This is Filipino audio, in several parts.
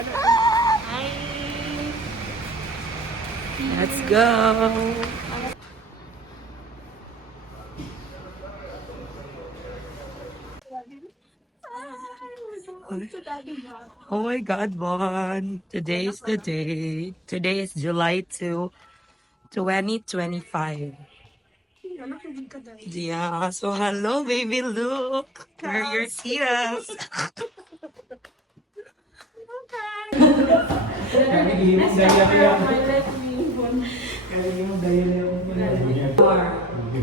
Hi! Let's go! Oh my God, Bon! Today is the day. Today is July 2, 2025. Yeah, so hello, baby Luke. Where are your tias?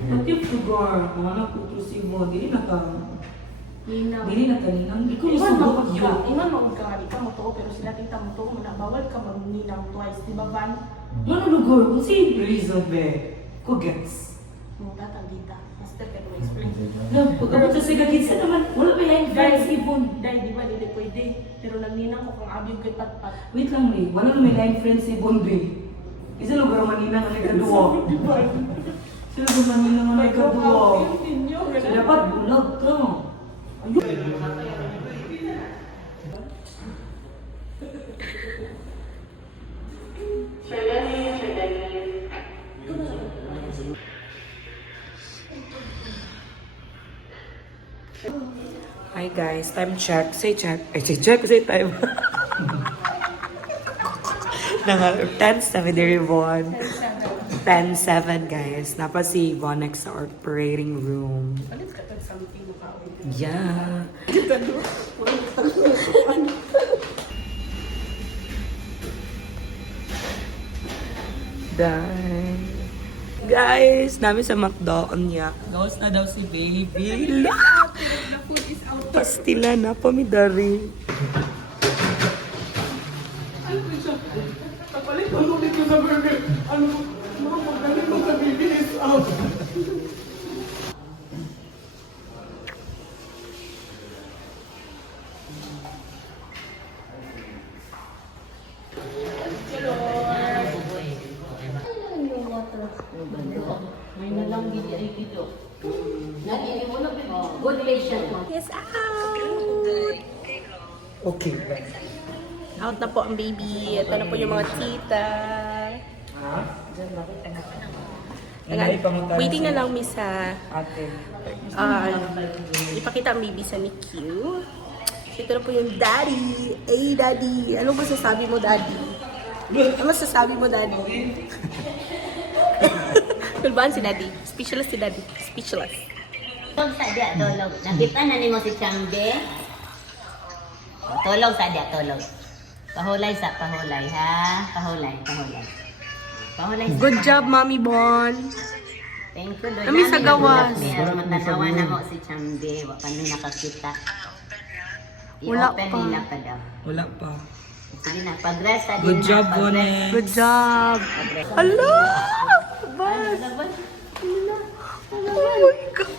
Natip sugar, kung ano putusin mo, dili na ka. Dili na ka ninang. Ikaw Iwan isugot mo yun. ka, iwan mo ka nga, di ka mo to, pero sila tita mo to, bawal ka magninang twice, di ba Van? Ano lugar? Kung sa'yo reason, be? Ko gets. Mo tatang dita, master ka to explain. Love, pagkabot sa sigagit sa naman, wala ba yung friends ibon? Dahil di ba, di pwede, pero nagninang ko kung abiyog kay patpat. Wait lang, Ray. Wala na may line friends ibon, be. Isa lugar manina nga nagkaduwa. Isa lugar manina nga nagkaduwa. So, dapat bulag to. Hi guys, time check. Say check. Ay, say check. Say time. 10:07 there, Yvonne. 10:07 guys. Napa si Yvonne next sa operating room. Alit ka tag something mo ka. Yeah. Dahil. Guys, namin sa McDo niya. Gawas na daw si baby. The food is out. Pastila na pamidari. Kapalit mo dito sa burger. Ano mo, magaling mo sa baby is out. May nalang gili ay dito. Nagili mo na good patient mo. Yes, out! Okay. Out na po ang baby. Ito na po yung mga tita. Waiting na lang, miss, ha. Ate. Ipakita ang baby sa NICU. Ito na po yung daddy. Hey, daddy. Ano masasabi mo, daddy? Ano masasabi mo, daddy? Kulbaan si daddy. Speechless si daddy. Speechless. Tulog sa dia, tulog. Nakita na ni mo si Chambe? Tulog sa dia, tulog. Pahulay sa pahulay, ha? Pahulay, pahulay. Pahulay sa Good job, Mommy Bon. Thank you, Lord. Kami sa gawas. Matanawa na mo si Chambe. Wala pa nila nakakita. Wala I-open pa. nila pa daw. Wala pa. Sige na, pag-rest sa Good din job, na, pag-rest. Bonnie. Good job. Hello! Bas! Laban. Oh my God!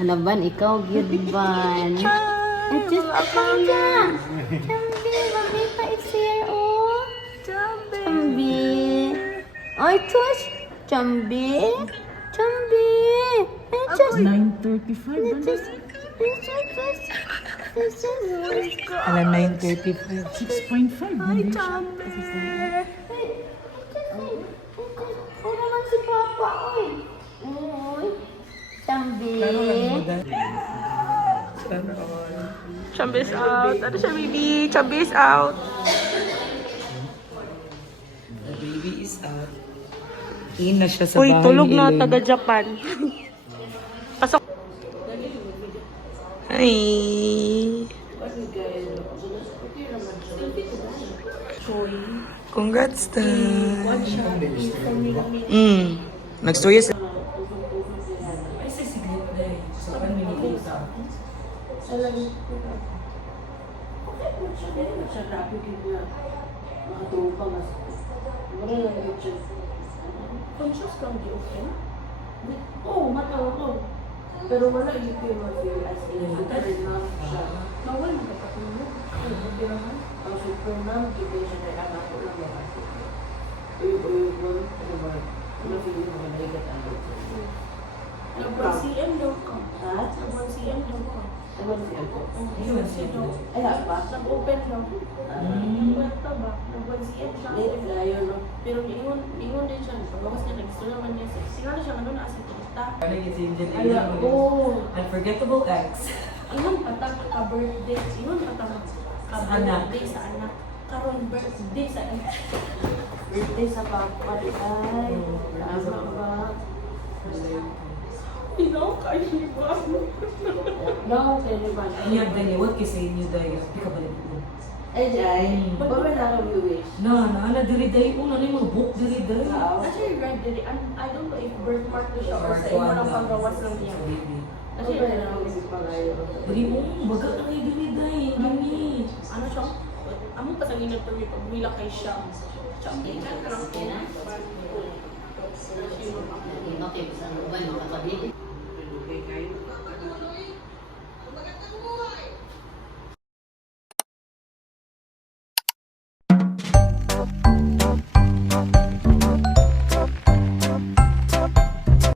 Laban, ikaw, Gidban. Just Chambe, mami pa is here, oh. Chambe. Ay, tush. Chambe. Chambe. Just 9:35 Alam 9:35. 6.5 Hi, Chambe! Ay, naman si Papa, oy. Oy. Chambe. Chambe is out. Ano siya, baby? Chambe is out. The baby is out. In na siya sa Uy, bahay tulog ni na Elaine. taga-Japan. Pasok. Hi. Congrats, Dad. Nag-story sa... Ay, sa siglit na eh. Sa Conscious kang di-open? Oo, matawa ko. Pero wala yung feel as in. Bawal na kapatulog. Ang super nam, hindi siya na anak ko lang yan. Uyog-uyog mo, ano ba? Ano feeling mo na higat ang Nag-1cm daw ka. Ha? Nag-1cm daw ka. Ewan siya ko. Ay, pa? Nag-open daw. Nag-open ba? Nag-1cm siya. Hindi, layo, no? Pero ingon din siya. Pagkakas niya, gusto naman niya. Sinala siya nga doon na asip kita. Ano yung si Angel? Ala, oo. Unforgettable ex. Ingon patag ka birthday. Ingon patag ka Sa anak. birthday sa anak. Karon birthday sa anak. Birthday sa papa. Ay, naasa ba? Ikaw kayo ba? No, kaya ba? Iya, dahil what kay sa inyo dahil di ka balik mo. Ay, Jai. Ba ba na ako wish? Na diri dahil una na yung mga book diri dahil. Actually, right, I don't know if birthmark to siya or sa imo lang paggawas lang niya. Kasi ba na ako wish pa kayo? Diri mo, baga na kayo diri dahil. Gani. Ano siya? Amo pa sa ginag pag wila kay siya. Siya, ikan ka lang po.